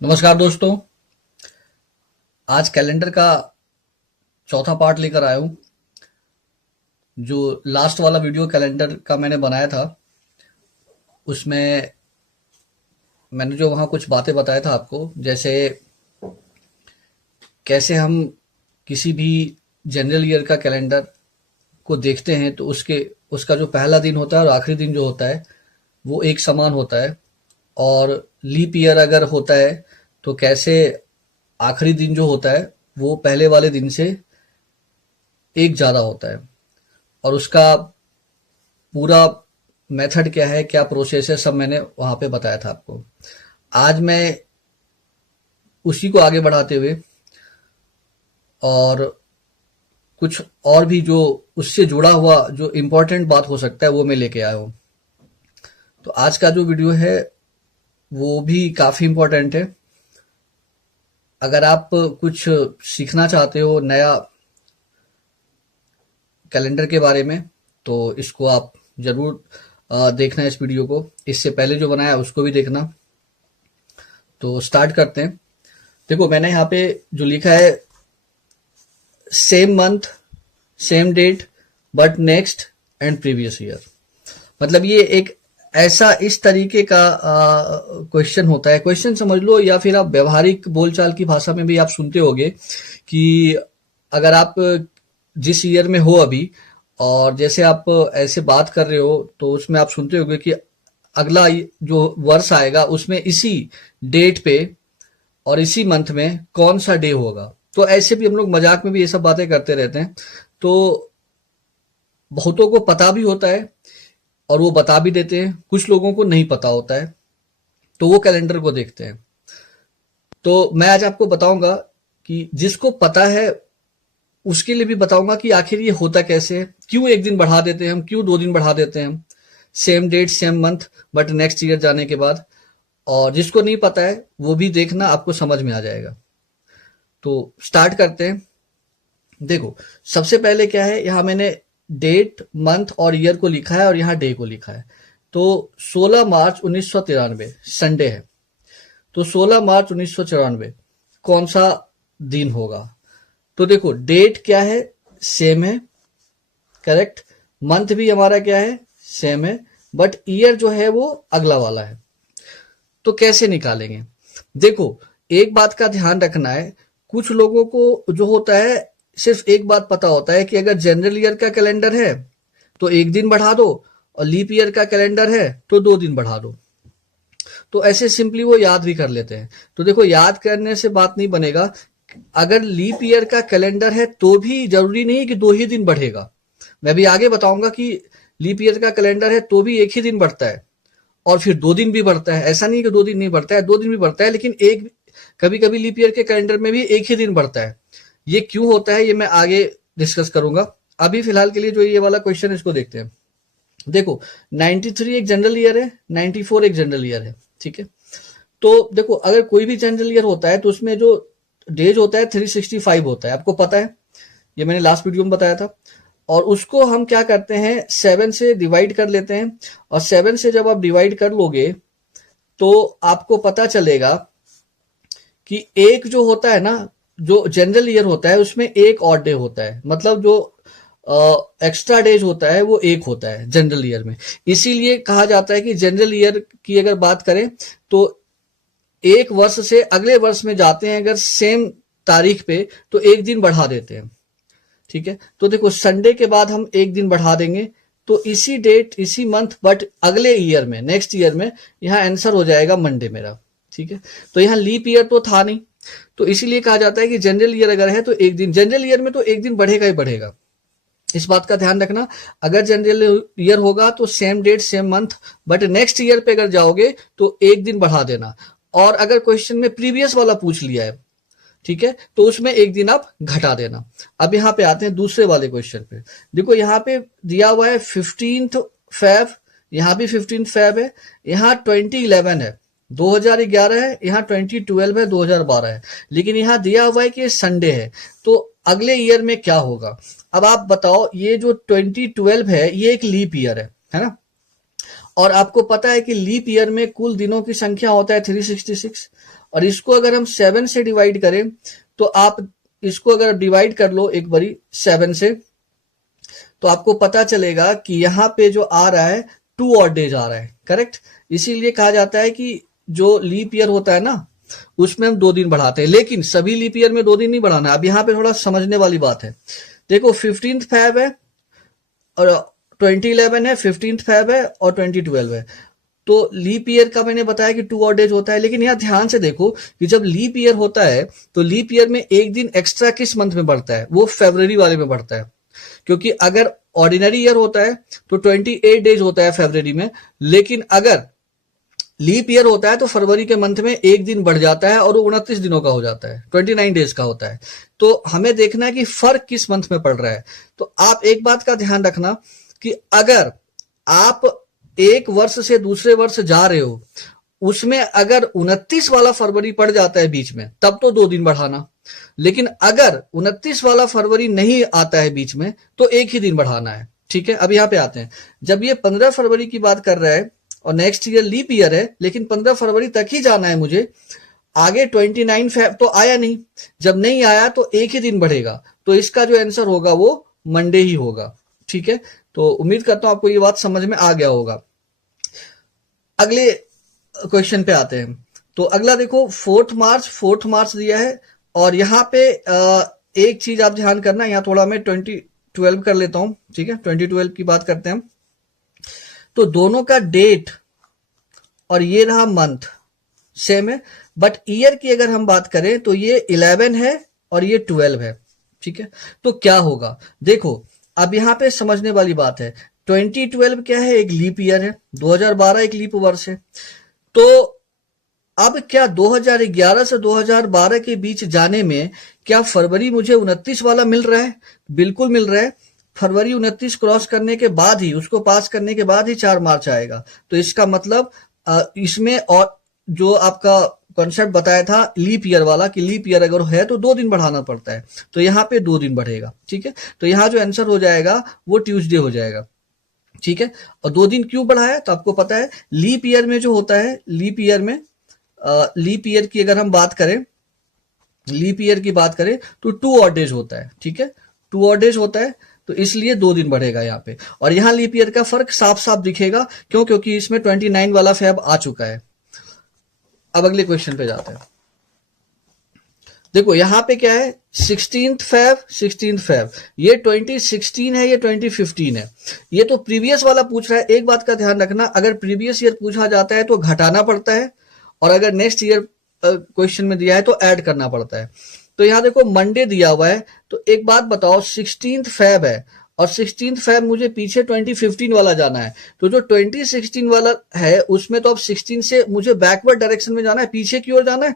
नमस्कार दोस्तों। आज कैलेंडर का चौथा पार्ट लेकर आया हूँ। जो लास्ट वाला वीडियो कैलेंडर का मैंने बनाया था, उसमें मैंने जो वहाँ कुछ बातें बताया था आपको, जैसे कैसे हम किसी भी जनरल ईयर का कैलेंडर को देखते हैं तो उसका जो पहला दिन होता है और आखिरी दिन जो होता है वो एक समान होता है। और लीप ईयर अगर होता है तो कैसे आखिरी दिन जो होता है वो पहले वाले दिन से एक ज़्यादा होता है। और उसका पूरा मेथड क्या है, क्या प्रोसेस है, सब मैंने वहाँ पे बताया था आपको। आज मैं उसी को आगे बढ़ाते हुए और कुछ और भी जो उससे जुड़ा हुआ जो इम्पोर्टेंट बात हो सकता है वो मैं लेके आया हूँ। तो आज का जो वीडियो है वो भी काफ़ी इम्पोर्टेंट है। अगर आप कुछ सीखना चाहते हो नया कैलेंडर के बारे में तो इसको आप ज़रूर देखना इस वीडियो को। इससे पहले जो बनाया उसको भी देखना। तो स्टार्ट करते हैं। देखो, मैंने यहाँ पे जो लिखा है, same month same date but next and previous year. मतलब ये एक ऐसा इस तरीके का क्वेश्चन होता है। क्वेश्चन समझ लो, या फिर आप व्यवहारिक बोलचाल की भाषा में भी आप सुनते होंगे कि अगर आप जिस ईयर में हो अभी, और जैसे आप ऐसे बात कर रहे हो तो उसमें आप सुनते होंगे कि अगला जो वर्ष आएगा उसमें इसी डेट पे और इसी मंथ में कौन सा डे होगा। तो ऐसे भी हम लोग मजाक में भी ये सब बातें करते रहते हैं। तो बहुतों को पता भी होता है और वो बता भी देते हैं, कुछ लोगों को नहीं पता होता है तो वो कैलेंडर को देखते हैं। तो मैं आज आपको बताऊंगा कि जिसको पता है उसके लिए भी बताऊंगा कि आखिर ये होता कैसे है, क्यों एक दिन बढ़ा देते हैं हम, क्यों 2 दिन बढ़ा देते हैं हम, same date same month but next year जाने के बाद। और जिसको नहीं पता है वो भी देखना, आपको समझ में आ जाएगा। तो स्टार्ट करते हैं। देखो, सबसे पहले क्या है, यहाँ मैंने डेट मंथ और ईयर को लिखा है और यहाँ डे को लिखा है। तो 16 मार्च 1993 संडे है। तो 16 मार्च 1994 कौन सा दिन होगा? तो देखो, डेट क्या है, सेम है, करेक्ट। मंथ भी हमारा क्या है, सेम है, बट ईयर जो है वो अगला वाला है। तो कैसे निकालेंगे? देखो, एक बात का ध्यान रखना है। कुछ लोगों को जो होता है, सिर्फ एक बात पता होता है कि अगर जनरल ईयर का कैलेंडर है तो एक दिन बढ़ा दो, और लीप ईयर का कैलेंडर है तो 2 दिन बढ़ा दो। तो ऐसे सिंपली वो याद भी कर लेते हैं। तो देखो, याद करने से बात नहीं बनेगा। अगर लीप ईयर का कैलेंडर है तो भी जरूरी नहीं कि 2 ही दिन बढ़ेगा। मैं भी आगे बताऊंगा कि लीप ईयर का कैलेंडर है तो भी एक ही दिन बढ़ता है और फिर 2 दिन भी बढ़ता है। ऐसा नहीं कि 2 दिन नहीं बढ़ता है, 2 दिन भी बढ़ता है, लेकिन एक कभी कभी लीप ईयर के कैलेंडर में भी एक ही दिन बढ़ता है। ये क्यों होता है ये मैं आगे डिस्कस करूंगा। अभी फिलहाल के लिए जो ये वाला क्वेश्चन इसको देखते हैं। देखो, 93 एक जनरल ईयर है, 94 एक जनरल ईयर है, ठीक है। तो देखो, अगर कोई भी जनरल ईयर होता है तो उसमें जो डेज होता है 365 होता है, आपको पता है, ये मैंने लास्ट वीडियो में बताया था। और उसको हम क्या करते हैं, 7 से डिवाइड कर लेते हैं। और 7 से जब आप डिवाइड कर लोगे तो आपको पता चलेगा कि एक जो होता है ना, जो जनरल ईयर होता है उसमें एक ऑड डे होता है। मतलब जो एक्स्ट्रा डेज होता है वो एक होता है जनरल ईयर में। इसीलिए कहा जाता है कि जनरल ईयर की अगर बात करें तो एक वर्ष से अगले वर्ष में जाते हैं अगर सेम तारीख पे तो एक दिन बढ़ा देते हैं, ठीक है। तो देखो, संडे के बाद हम एक दिन बढ़ा देंगे तो इसी डेट इसी मंथ बट अगले ईयर में, नेक्स्ट ईयर में, यहाँ आंसर हो जाएगा मंडे मेरा, ठीक है। तो यहाँ लीप ईयर तो था नहीं, तो इसीलिए कहा जाता है कि जनरल ईयर अगर है तो एक दिन, जनरल ईयर में तो एक दिन बढ़ेगा ही बढ़ेगा। इस बात का ध्यान रखना। अगर जनरल ईयर होगा तो same date same month, but next year पे अगर जाओगे तो एक दिन बढ़ा देना। और अगर क्वेश्चन में प्रीवियस वाला पूछ लिया है, ठीक है, तो उसमें एक दिन आप घटा देना। अब यहाँ पे आते हैं दूसरे वाले क्वेश्चन पे। देखो, यहाँ पे दिया हुआ है 15 फेब, यहाँ भी 15 फेब है, यहाँ 2011 है, 2011 है, यहाँ 2012 है, 2012 है, लेकिन यहाँ दिया हुआ है कि संडे है। तो अगले ईयर में क्या होगा? अब आप बताओ, ये जो 2012 है ये एक लीप ईयर है ना। और आपको पता है कि लीप ईयर में कुल दिनों की संख्या होता है 366, और इसको अगर हम 7 से डिवाइड करें तो आप इसको अगर डिवाइड कर लो एक बारी 7 से, तो आपको पता चलेगा कि यहाँ पे जो आ रहा है 2 ऑड डेज आ रहा है। करेक्ट। इसीलिए कहा जाता है कि जो लीप ईयर होता है ना, उसमें हम 2 दिन बढ़ाते हैं, लेकिन सभी लीप ईयर में 2 दिन नहीं बढ़ाना। अब यहाँ पे थोड़ा समझने वाली बात है। देखो 15 फैब है और 2011 है, 15 फैब है और 2012 है। तो लीप ईयर का मैंने बताया कि 2 ऑड डेज होता है, लेकिन यहाँ ध्यान से देखो कि जब लीप ईयर होता है तो लीप ईयर में एक दिन एक्स्ट्रा किस मंथ में बढ़ता है? वो फरवरी वाले में बढ़ता है। क्योंकि अगर ऑर्डिनरी ईयर होता है तो 28 डेज होता है फरवरी में, लेकिन अगर लीप ईयर होता है तो फरवरी के मंथ में एक दिन बढ़ जाता है और वो 29 दिनों का हो जाता है, 29 डेज का होता है। तो हमें देखना है कि फर्क किस मंथ में पड़ रहा है। तो आप एक बात का ध्यान रखना कि अगर आप एक वर्ष से दूसरे वर्ष जा रहे हो, उसमें अगर 29 वाला फरवरी पड़ जाता है बीच में, तब तो 2 दिन बढ़ाना। लेकिन अगर 29 वाला फरवरी नहीं आता है बीच में तो एक ही दिन बढ़ाना है। ठीक है। अब यहां पे आते हैं, जब ये 15 फरवरी की बात कर रहा है और नेक्स्ट ईयर लीप ईयर है, लेकिन 15 फरवरी तक ही जाना है मुझे, आगे 29 फैब तो आया नहीं। जब नहीं आया तो एक ही दिन बढ़ेगा, तो इसका जो आंसर होगा वो मंडे ही होगा। ठीक है। तो उम्मीद करता हूं आपको ये बात समझ में आ गया होगा। अगले क्वेश्चन पे आते हैं। तो अगला देखो 4th मार्च दिया है और यहाँ पे एक चीज आप ध्यान करना, यहाँ थोड़ा मैं 2012 कर लेता हूं। ठीक है। 2012 की बात करते हैं। तो दोनों का डेट और ये रहा मंथ सेम है, बट ईयर की अगर हम बात करें तो ये 11 है और ये 12 है। ठीक है। तो क्या होगा? देखो अब यहां पे समझने वाली बात है। 2012 क्या है? एक लीप ईयर है। 2012 एक लीप वर्ष है। तो अब क्या 2011 से 2012 के बीच जाने में क्या फरवरी मुझे 29 वाला मिल रहा है? बिल्कुल मिल रहा है। फरवरी 29 क्रॉस करने के बाद ही, उसको पास करने के बाद ही 4 मार्च आएगा। तो इसका मतलब इसमें और जो आपका कॉन्सेप्ट बताया था लीप ईयर वाला कि लीप ईयर अगर है तो 2 दिन बढ़ाना पड़ता है, तो यहाँ पे 2 दिन बढ़ेगा। ठीक है। तो यहाँ जो आंसर हो जाएगा वो ट्यूसडे हो जाएगा। ठीक है। और 2 दिन क्यों बढ़ाया? तो आपको पता है लीप ईयर में जो होता है, लीप ईयर की अगर हम बात करें, लीप ईयर की बात करें तो 2 ऑड डेज होता है। ठीक है। 2 ऑड डेज होता है, तो इसलिए 2 दिन बढ़ेगा यहाँ पे। और यहाँ लीप ईयर का फर्क साफ साफ दिखेगा। क्यों? क्योंकि इसमें 29 वाला फैब आ चुका है। अब अगले क्वेश्चन पे जाते हैं। देखो यहां पे क्या है? 16th फैब, ये 2016 है, ये 2015 है। ये तो प्रीवियस वाला पूछ रहा है। एक बात का ध्यान रखना, अगर प्रीवियस ईयर पूछा जाता है तो घटाना पड़ता है, और अगर नेक्स्ट ईयर क्वेश्चन में दिया है तो ऐड करना पड़ता है। तो यहां देखो मंडे दिया हुआ है, तो एक बात बताओ, 16th फैब है और 16th फैब मुझे पीछे 2015 वाला जाना है। तो जो 2016 वाला है उसमें तो अब 16 से मुझे बैकवर्ड डायरेक्शन में जाना है, पीछे की ओर जाना है।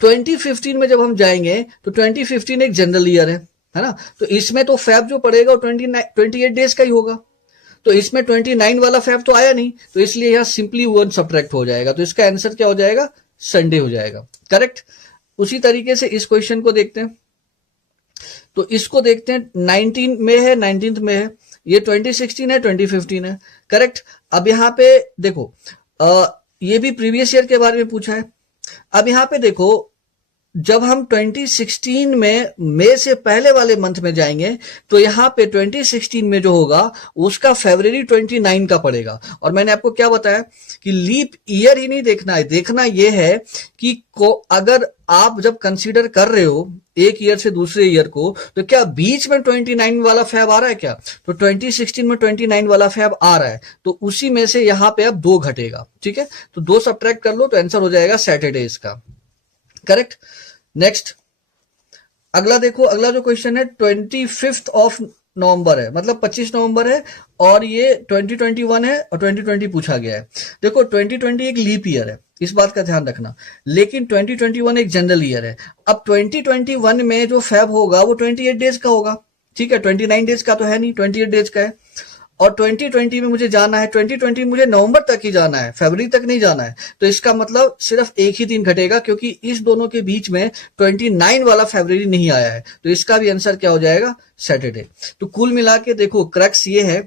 2015 में जब हम जाएंगे तो 2015 एक जनरल ईयर है ना? तो इसमें तो फैब जो पड़ेगा वो 28 डेज का ही होगा। तो इसमें 29 वाला फैब तो आया नहीं, तो इसलिए यहां सिंपली 1 सब्ट्रैक्ट हो जाएगा। तो इसका आंसर क्या हो जाएगा? संडे हो जाएगा। करेक्ट। उसी तरीके से इस क्वेश्चन को देखते हैं। तो इसको देखते हैं, 19 में है, 19th में है, ये 2016 है, 2015 है। करेक्ट। अब यहां पे देखो ये भी प्रीवियस ईयर के बारे में पूछा है। अब यहां पे देखो, जब हम 2016 में मई से पहले वाले मंथ में जाएंगे तो यहां पे 2016 में जो होगा उसका फरवरी 29 का पड़ेगा। और मैंने आपको क्या बताया कि लीप ईयर ही नहीं देखना है, देखना यह है कि अगर आप जब कंसीडर कर रहे हो एक ईयर से दूसरे ईयर को, तो क्या बीच में 29 वाला फैब आ रहा है क्या? तो 2016 में 29 वाला फैब आ रहा है, तो उसी में से यहां पे अब 2 घटेगा। ठीक है। तो 2 सब्ट्रैक्ट कर लो तो आंसर हो जाएगा सैटरडे इसका। करेक्ट। नेक्स्ट अगला देखो, अगला जो क्वेश्चन है 25 ऑफ नवंबर है, मतलब 25 नवंबर है, और ये 2021 है और 2020 पूछा गया है। देखो 2020 एक लीप ईयर है, इस बात का ध्यान रखना, लेकिन 2021 एक जनरल ईयर है। अब 2021 में जो फैब होगा वो 28 डेज का होगा। ठीक है। 29 डेज का तो है नहीं, 28 डेज का है। और 2020 में मुझे जाना है, 2020 में मुझे नवंबर तक ही जाना है, फरवरी तक नहीं जाना है। तो इसका मतलब सिर्फ एक ही दिन घटेगा, क्योंकि इस दोनों के बीच में 29 वाला फरवरी नहीं आया है। तो इसका भी आंसर क्या हो जाएगा? सैटरडे। तो कुल मिला के देखो क्रक्स ये है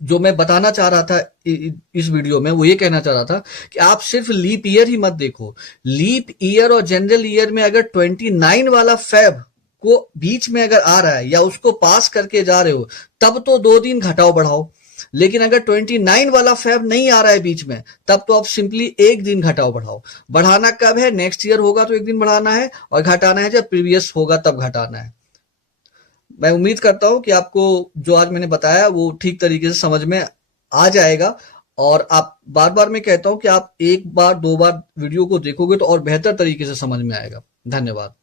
जो मैं बताना चाह रहा था इस वीडियो में, वो ये कहना चाह रहा था कि आप सिर्फ लीप ईयर ही मत देखो। लीप ईयर और जनरल ईयर में अगर 29 वाला फेब को बीच में अगर आ रहा है या उसको पास करके जा रहे हो, तब तो 2 दिन घटाओ बढ़ाओ। लेकिन अगर 29 वाला फेब नहीं आ रहा है बीच में, तब तो आप सिंपली 1 दिन घटाओ बढ़ाओ। बढ़ाना कब है? नेक्स्ट ईयर होगा तो 1 दिन बढ़ाना है, और घटाना है जब प्रीवियस होगा तब घटाना है। मैं उम्मीद करता हूं कि आपको जो आज मैंने बताया वो ठीक तरीके से समझ में आ जाएगा। और आप बार बार मैं कहता हूं कि आप 1 बार 2 बार वीडियो को देखोगे तो और बेहतर तरीके से समझ में आएगा। धन्यवाद।